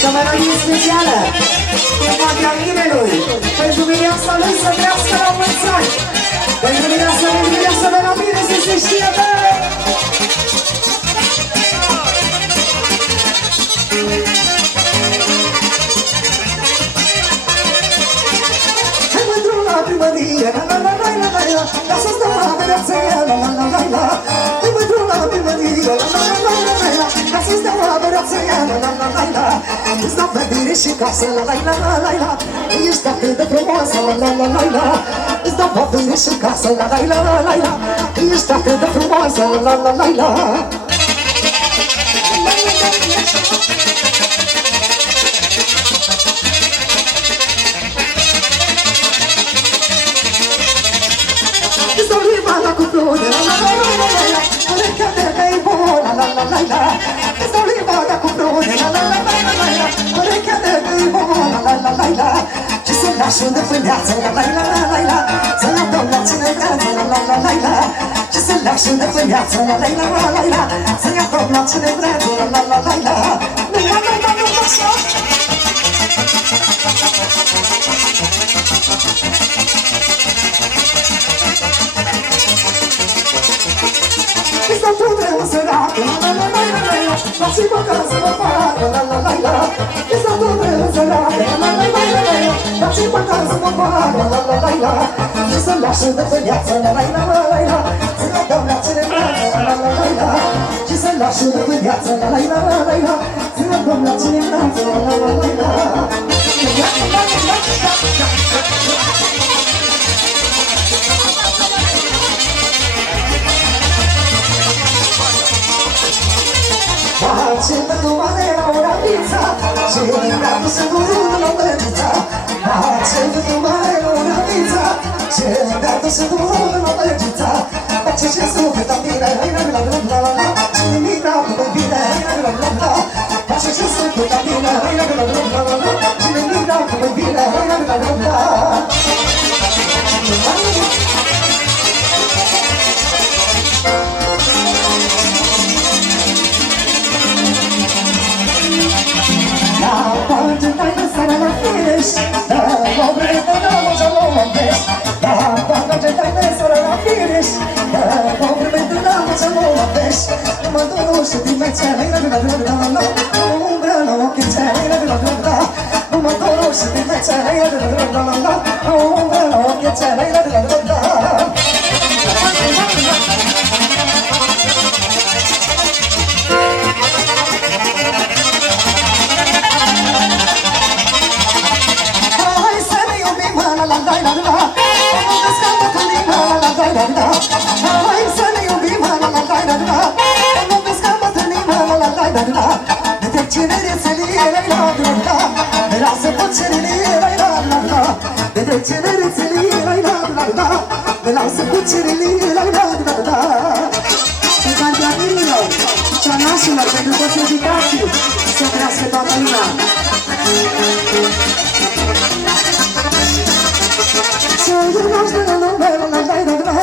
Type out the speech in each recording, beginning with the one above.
Cea mai nouă specială din partea Minelui. Pentru mireasa lui să trească la mulți ani. Pentru mireasa de la mine să se știe, bă! Hai mândru la primărie, la la la la la la la, ca să stau la viața mea, la la la la la. Hai mândru la primărie, la la la la la la, ca să stau la viața mea, la la la la la. Îți dau vedere și casă, la la la la la la. Ești atât de frumoasă, la la la la la. Îți dau vedere și casă, la la la la la. Ești atât de frumoasă, la la la la la. Îți dau livada cu flori, la la la la la la. Urechea de mei bună, la la la la. Îți dau livada cu flori, la la la la la la. Urechea de mei bună, la la la la. Și să lași unde fâneață, la la la la la la. Să la dau la cine vreață, la la la la la. Și să lași unde fâneață, la la la la la. Să ia dau la cine vreață, la la la la la. La la la la la așa. Îți dau tudreu săracă, la la la la la la. Lasă-mă ca să mă facă, la la la la. Îți dau tudreu săracă, la la la la la. Lasă-mă ca să mă facă, la la la la. Și să lași de viață, la la la la la. Să la dau la cine vreață, la la la la. Și să lași de viață, la la la la la. Să la dau la cine vreață, la la la la la. Facendo domani una pizza, se intanto se vuoi non me pizza. Facendo domani una pizza, se intanto se vuoi non me pizza. Faccio cesso che tammina, la la la la la la. Se mi dà come vita, la la la la. Faccio cesso che tammina, la la la la la la. Se mi dà come vita, la la la la la. La parte dai sarà la finish, la pobre non c'è l'ombres. La parte dai sarà la finish, la pobre non c'è l'ombres. Ma tu non sei di me c'è la la la la la. Un brano che c'è la la la la. Ma tu non sei di me c'è la la la la la. Un brano che c'è la la la la. Pentru toți invitații, să trească toată lumea. Să-i noastră la lume, la la la la la.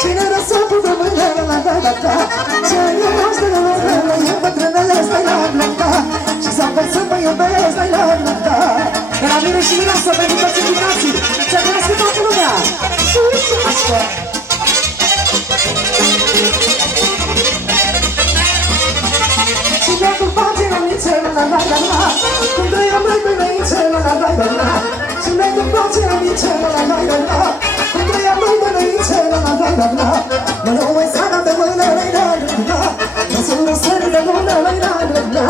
Cine răsăpă de mâine, la la la la la. Să-i noastră la lume, la eu bătrânele, la la la la. Și să învăț să mă iubesc, la la la la. De la mine și mireasă, pentru toți invitații, să trească toată lumea. Așa. Și dacă face la miță, la la la la la. Cum trăiam mai pe meiță, la la la la la. Și dacă face la miță, la la la la la. Cum trăiam mai pe meiță, la la la la la. Mă nu mai seara de mână, la la la la. Mă sună sări de lună, la la la la.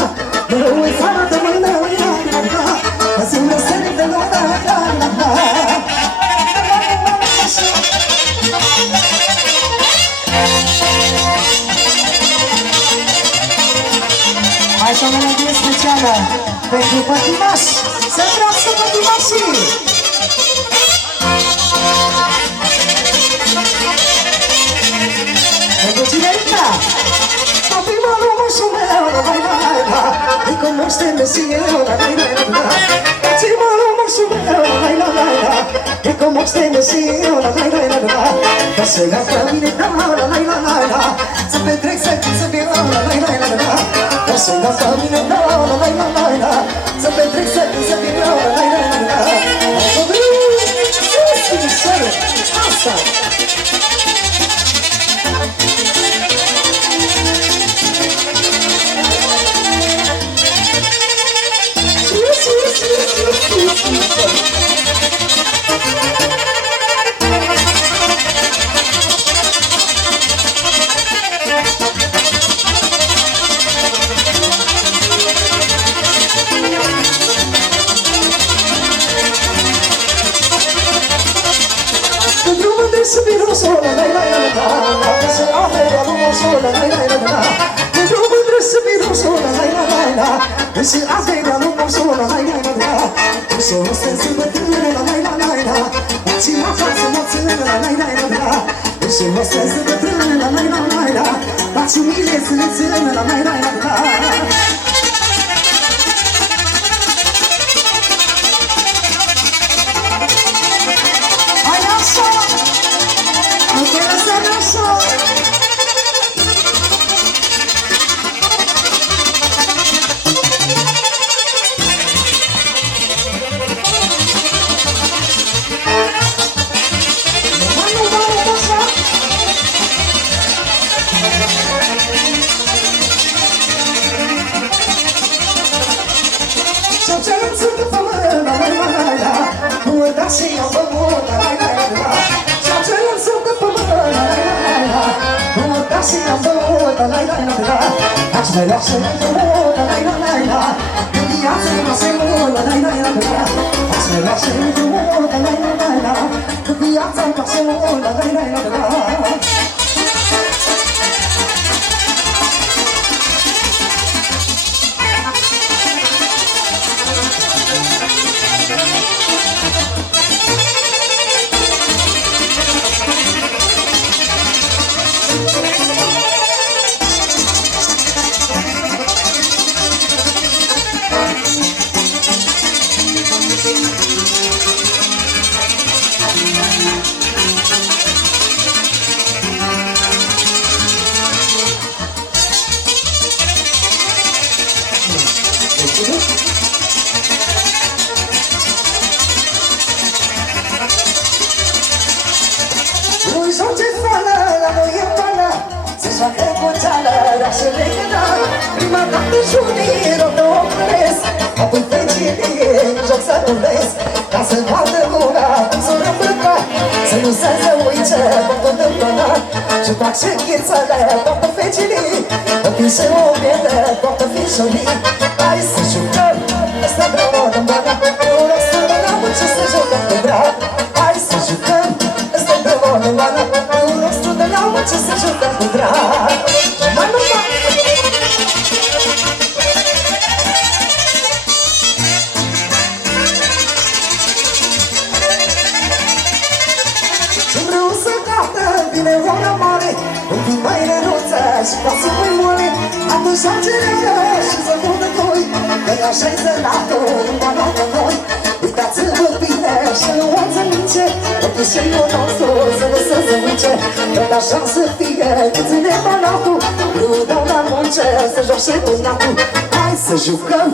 Mă nu mai seara de mână, la la la la. Mă sună sări de lună, la la la la. Hai să o melodie specială pentru pătimași, să trească pătimașii! Pentru cinerica! Copilul moșul meu, la la la la la. Îi cunoaște Mesia, la la la la la. Copilul moșul meu, la la la la. Îi cunoaște Mesia, la la la la la. Ca să gata mine, la la la la la. Să petrec, să viu, la la la la la. Să gata mine, la la la la la. Să să petrec, să cânt, să vină asta. Să vină sola, la la la la la, să ave la lumea sola, la la la la. Pentru mândră să vină sola, la la la la, să ave la lumea sola, la la la la. Să o stăzi bătrână, la la la la la, și mă fac să mă țină, la la la la la. Să o stăzi bătrână, la la la la la, faci mile să le țină, la la la la la. Hai să jucăm, ăsta vreau o dămbana, nu lasă de la mult ce să jucăm cu drag. Hai să jucăm, ăsta vreau o dămbana, nu lasă de la mult ce să jucăm cu drag. Mama! Vreau să cată, vine ora mare, un pic mai răruță și ca să mai moare. Atunci înțelegă și să vodă toi, că așa-i zănatul în banată noi. Uitați-vă bine și nu ați amince, căpușelul nostru să lăsă să uice. Tot așa să fie, că ține banatul, nu dau la munce să joc și cu natul. Hai să jucăm,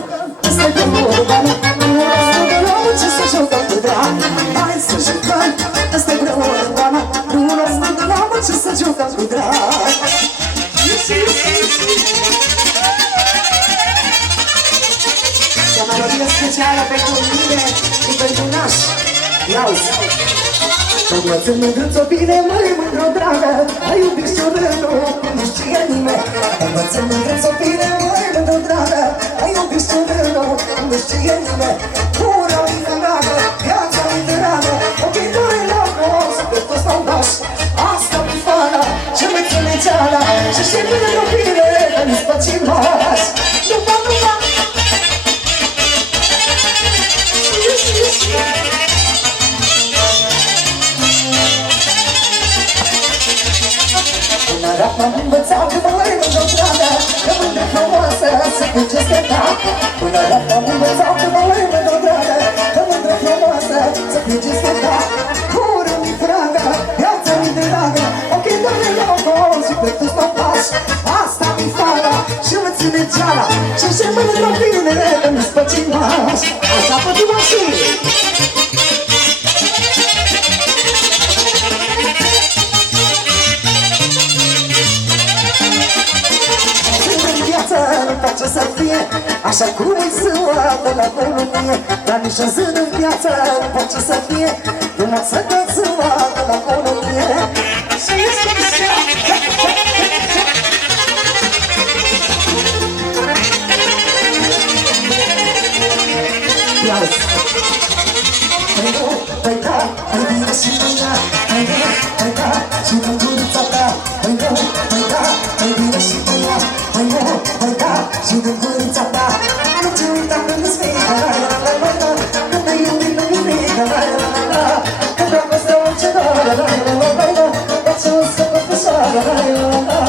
ăsta-i drumul urban, nu lasă de la munce să jucăm cu drag. Hai să jucăm, ăsta-i drumul urban, nu lasă de la munce să jucăm cu drag. E o melodie specială pentru mine și pentru naș. Ia-uzi! Mă-ți mândră-ți-o bine, măi mândră dragă, ai iubit și-o rândă, nu știe nimeni. Mă-ți mândră-ți-o bine, măi mândră dragă, ai iubit și-o rândă, nu știe nimeni. Pura mi dragă, viața mi dragă, ochii tăi la gos, pe toți stau dași. Asta mi fana, ce mă ține ceala, și mândră bine, că nu-i spăci mași. Nu-pa, nu-pa! M-am învățat că măi mândră dragă, că mândră frumoasă să cântesc cânta. Până la m-am învățat că măi mândră dragă, că mândră frumoasă să cântesc cânta. Cură-mi dragă, viața-mi dragă, ochii tăi locos și pe toți mă pași. Asta mi fara și mă ține geala, și mândră bine că nu-i spăci mași. Așa pătima și în viață nu face să fie așa cum e ziua de la economie. Dar nici o zi în viață nu face să fie numai să dă ziua de la economie. Ia-uzi! Păi nu, păi da, păi bine și păi da, păi da, păi da, și în gurița ta. Păi nu, păi da, păi bine și păi da, păi nu, păi da, și în gurița ta. Nu te uita când îți frică, la la la la la, când te iubi nu mi frică, la la la la, când dragostea orice da, la la la la la la, orice o să păfășoară, la la la la.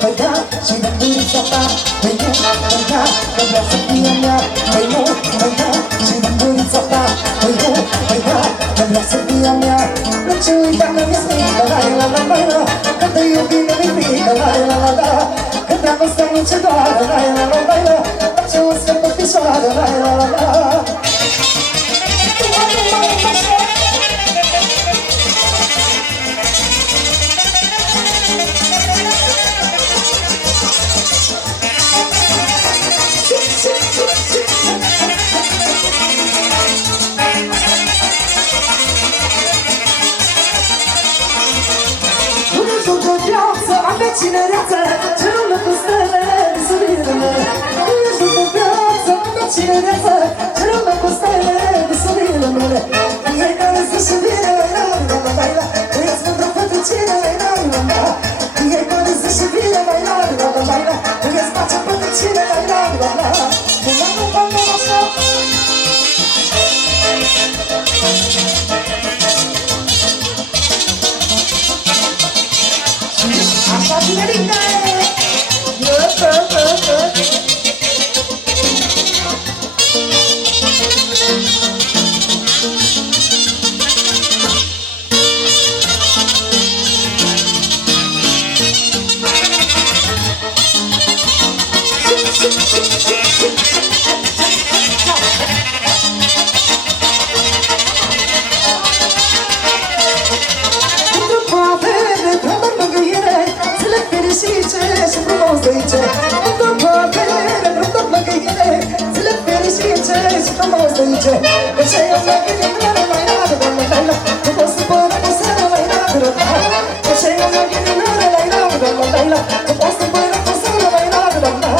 Păi da, și de gurița ta. Păi nu, păi da, că vrea să fie a mea. Păi nu, păi da, și de gurița ta. Păi nu, păi da, că vrea să fie a mea. Nu te uita că mi-e frică, la la la la la, că te iubi nu mi-e frică, la la la la, că dragostea nu ce doară, la la la la la, orice o să păfișoară, la la la la. Cinereață, ce lume cu stele de subirile mele. Ești de viață, am cinereață, ce lume cu stele de subirile mele. Fiecare zi și vine, la la la la la, ești mândră fericire, la la la la. Fiecare zi și vine, la la la la la, ești pace fericire, la la la la. Nu mă nu așa. Așa tinerică! Și frumos de aici, după avere, vreo măgăire, zile fericite și frumos de aici. Că ce eu mă gândit, la la la la la la la, nu pot să pără cu seara la la la la. Că ce eu mă gândit, la la la la la la la, nu pot să pără cu seara la la la la.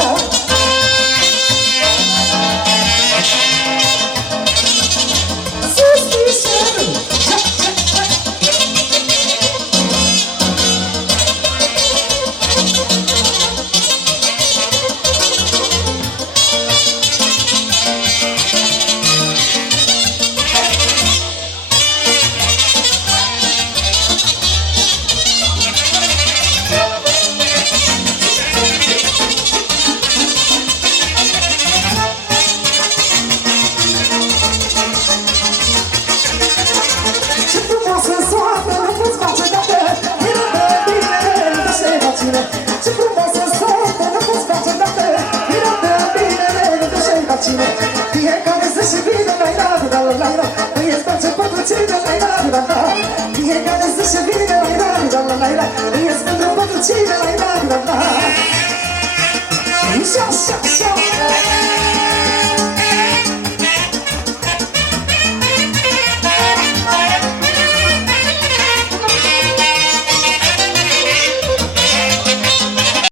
Ce frumoasă soartă, nu poți face dată, miră de bine, nu te șei ca cine. Fiecare zi și vine, la la la la la la, nu ești place pentru cine, la la la la. Fiecare zi și vine, la la la la la la, nu ești pentru cine, la la la la. Și așa, așa.